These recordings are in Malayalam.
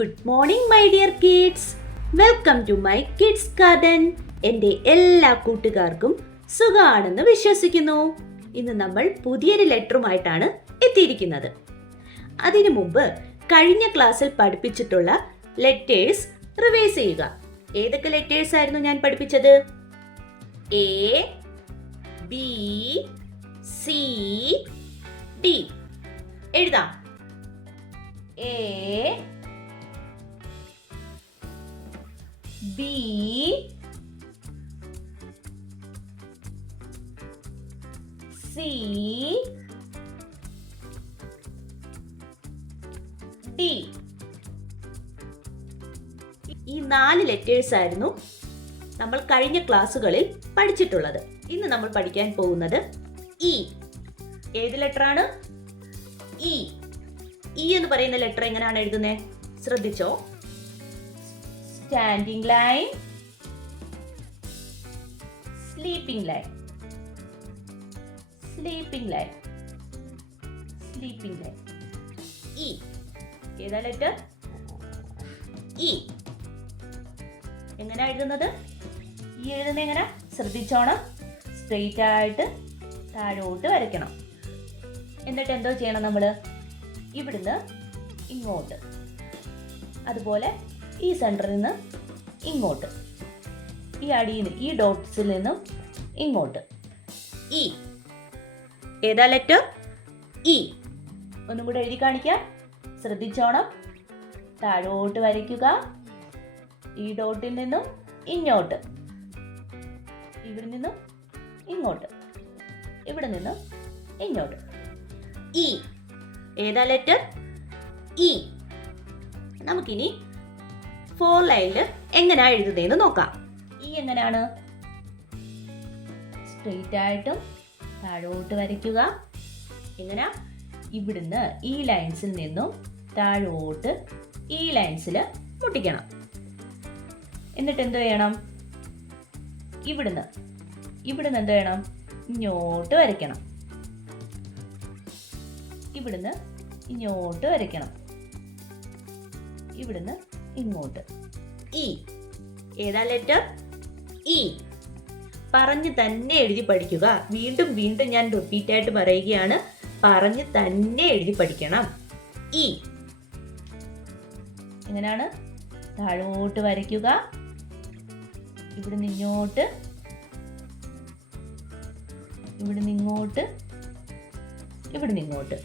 Good morning my dear kids. Welcome to my kids garden. എൻ്റെ എല്ലാ കൂട്ടുകാർക്കും സുഖമാണെന്ന് വിശ്വസിക്കുന്നു. ഇന്ന് നമ്മൾ പുതിയൊരു ലെറ്ററുമായിട്ടാണ് എത്തിയിരിക്കുന്നത്. അതിനു മുമ്പ് കഴിഞ്ഞ ക്ലാസ്സിൽ പഠിപ്പിച്ചിട്ടുള്ള ലെറ്റേഴ്സ് റിവൈസ് ചെയ്യുക. ഏതൊക്കെ ലെറ്റേഴ്സ് ആയിരുന്നു ഞാൻ പഠിപ്പിച്ചത്? A, B, C, D. എഴുതാം. A, B, C, D. ഈ 4 ലെറ്റേഴ്സ് ആയിരുന്നു നമ്മൾ കഴിഞ്ഞ ക്ലാസ്സുകളിൽ പഠിച്ചിട്ടുള്ളത്. ഇന്ന് നമ്മൾ പഠിക്കാൻ പോകുന്നത് ഇ. ഏത് ലെറ്റർ ആണ്? ഇ. ഇ എന്ന് പറയുന്ന ലെറ്റർ എങ്ങനെയാണ് എഴുതുന്നത്? ശ്രദ്ധിച്ചോ. Standing line, sleeping line, sleeping line, sleeping line. E. ഏതാ ലെറ്റർ? ഇ. എങ്ങനെയാ എഴുതുന്നത്? ഈ എഴുതുന്നത് എങ്ങനെ? ശ്രദ്ധിച്ചോണം. സ്ട്രെയിറ്റ് ആയിട്ട് താഴോട്ട് വരയ്ക്കണം. എന്നിട്ട് എന്തോ ചെയ്യണം നമ്മൾ? ഇവിടുന്ന് ഇങ്ങോട്ട്, അതുപോലെ ഈ സെൻറ്ററിൽ നിന്ന് ഇങ്ങോട്ട്, ഈ അടിയിൽ നിന്ന് ഈ ഡോട്ട്സിൽ നിന്നും ഇങ്ങോട്ട്. ഇ. ഏതാ ലെറ്റർ? ഇ. ഒന്നും കൂടെ എഴുതി കാണിക്കാം. ശ്രദ്ധിച്ചോണം. താഴോട്ട് വരയ്ക്കുക. ഈ ഡോട്ടിൽ നിന്നും ഇങ്ങോട്ട്, ഇവിടെ നിന്നും ഇങ്ങോട്ട്, ഇവിടെ നിന്നും ഇങ്ങോട്ട്. ഇ. ഏതാ ലെറ്റർ? ഇ. നമുക്കിനി 4 ലൈനിൽ എങ്ങനെയാ എഴുതുന്നതെന്ന് നോക്കാം. ഇ എങ്ങനെയാണ്? സ്ട്രെയിറ്റ് ആയിട്ടും താഴോട്ട് വരയ്ക്കുക. എങ്ങനെയാ? ഇവിടുന്ന് ഈ ലൈൻസിൽ നിന്നും താഴോട്ട് ഈ ലൈൻസിൽ മുട്ടിക്കണം. എന്നിട്ട് എന്ത് ചെയ്യണം? ഇവിടുന്ന് എന്ത് ചെയ്യണം? ഇങ്ങോട്ട് വരയ്ക്കണം. ഇവിടുന്ന് ഇങ്ങോട്ട് വരയ്ക്കണം. ഇവിടുന്ന് ഇങ്ങോട്ട്. ഇ. ഏതാ ലെറ്റർ? ഇ. പറഞ്ഞ് തന്നെ എഴുതി പഠിക്കുക. വീണ്ടും വീണ്ടും ഞാൻ റിപ്പീറ്റ് ആയിട്ട് പറയുകയാണ്. പറഞ്ഞ് തന്നെ എഴുതി പഠിക്കണം. ഇ. എങ്ങനെയാണ്? താഴോട്ട് വരയ്ക്കുക. ഇവിടുന്ന് ഇങ്ങോട്ട്, ഇവിടുന്ന് ഇങ്ങോട്ട്, ഇവിടുന്ന് ഇങ്ങോട്ട്.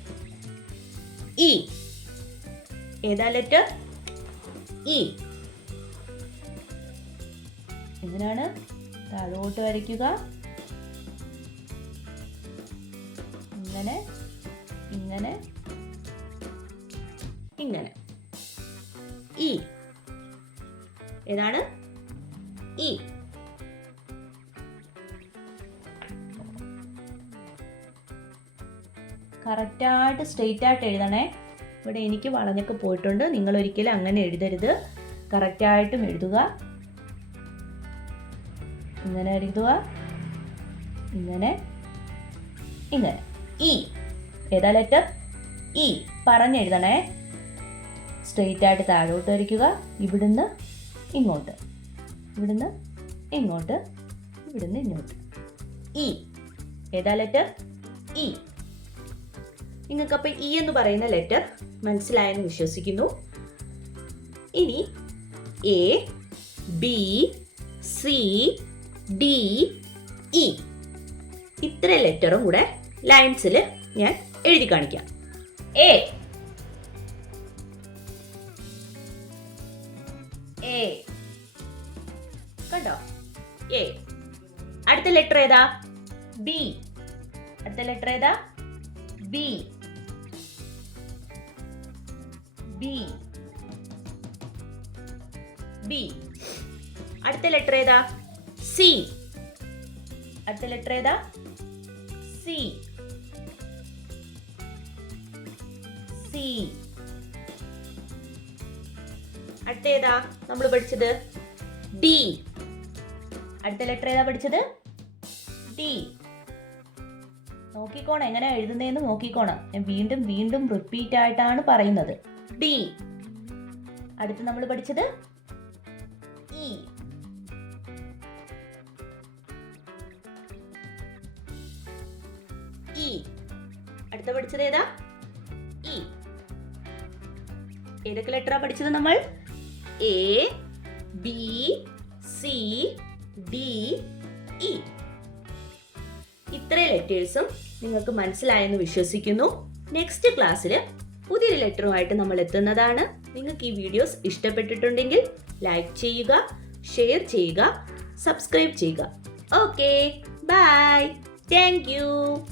ഇ. ഏതാ ലെറ്റർ? ഇ. എങ്ങനെയാണ്? താഴോട്ട് വരയ്ക്കുക. ഇങ്ങനെ, ഇങ്ങനെ, ഇങ്ങനെ. ഇ. ഏതാണ്? ഇ. കറക്റ്റായിട്ട് സ്ട്രെയിറ്റ് ആയിട്ട് എഴുതണേ. ഇവിടെ എനിക്ക് വളഞ്ഞൊക്കെ പോയിട്ടുണ്ട്. നിങ്ങൾ ഒരിക്കലും അങ്ങനെ എഴുതരുത്. കറക്റ്റായിട്ടും എഴുതുക. ഇങ്ങനെ എഴുതുക. ഇങ്ങനെ, ഇങ്ങനെ. ഇ. ഏതാ ലെറ്റർ? ഇ. പറഞ്ഞെഴുതണേ. സ്ട്രെയിറ്റ് ആയിട്ട് താഴോട്ട് വരയ്ക്കുക. ഇവിടുന്ന് ഇങ്ങോട്ട്, ഇവിടുന്ന് ഇങ്ങോട്ട്, ഇവിടുന്ന് ഇങ്ങോട്ട്. ഇ. ഏതാ ലെറ്റർ? ഇ. നിങ്ങൾക്കപ്പോൾ ഇ എന്ന് പറയുന്ന ലെറ്റർ മനസ്സിലായെന്ന് വിശ്വസിക്കുന്നു. ഇനി A, B, C, D, E ഇത്ര ലെറ്ററും കൂടെ ലൈൻസിൽ ഞാൻ എഴുതി കാണിക്കാം. എ. എ കണ്ടോ? എ. അടുത്ത ലെറ്റർ ഏതാ? ബി. അടുത്ത ലെറ്റർ ഏതാ? ബി. ബി. ബി. അടുത്ത ലെറ്റർ ഏതാ? സി. അടുത്ത ലെറ്റർ ഏതാ? സി. സി. അടുത്ത ഏതാ നമ്മൾ പഠിച്ചത്? ഡി. അടുത്ത ലെറ്റർ ഏതാ പഠിച്ചത്? ഡി. നോക്കിക്കോണം എങ്ങനെ എഴുതുന്നതെന്ന് നോക്കിക്കോണം. ഞാൻ വീണ്ടും വീണ്ടും റിപ്പീറ്റ് ആയിട്ടാണ് പറയുന്നത്. ഡി. അടുത്ത് നമ്മൾ പഠിച്ചത് ഇ. ഇ. അടുത്ത പഠിച്ചത് ഏതാ? ഇ. ഏതൊക്കെ ലെറ്ററാ പഠിച്ചത് നമ്മൾ? A, B, C, D, E. ഇത്രയും ലെറ്റേഴ്സും നിങ്ങൾക്ക് മനസ്സിലായെന്ന് വിശ്വസിക്കുന്നു. നെക്സ്റ്റ് ക്ലാസ്സിൽ പുതിയൊരു ലെറ്ററുമായിട്ട് നമ്മൾ എത്തുന്നതാണ്. നിങ്ങൾക്ക് ഈ വീഡിയോസ് ഇഷ്ടപ്പെട്ടിട്ടുണ്ടെങ്കിൽ ലൈക്ക് ചെയ്യുക, ഷെയർ ചെയ്യുക, സബ്സ്ക്രൈബ് ചെയ്യുക. Okay, bye. Thank U.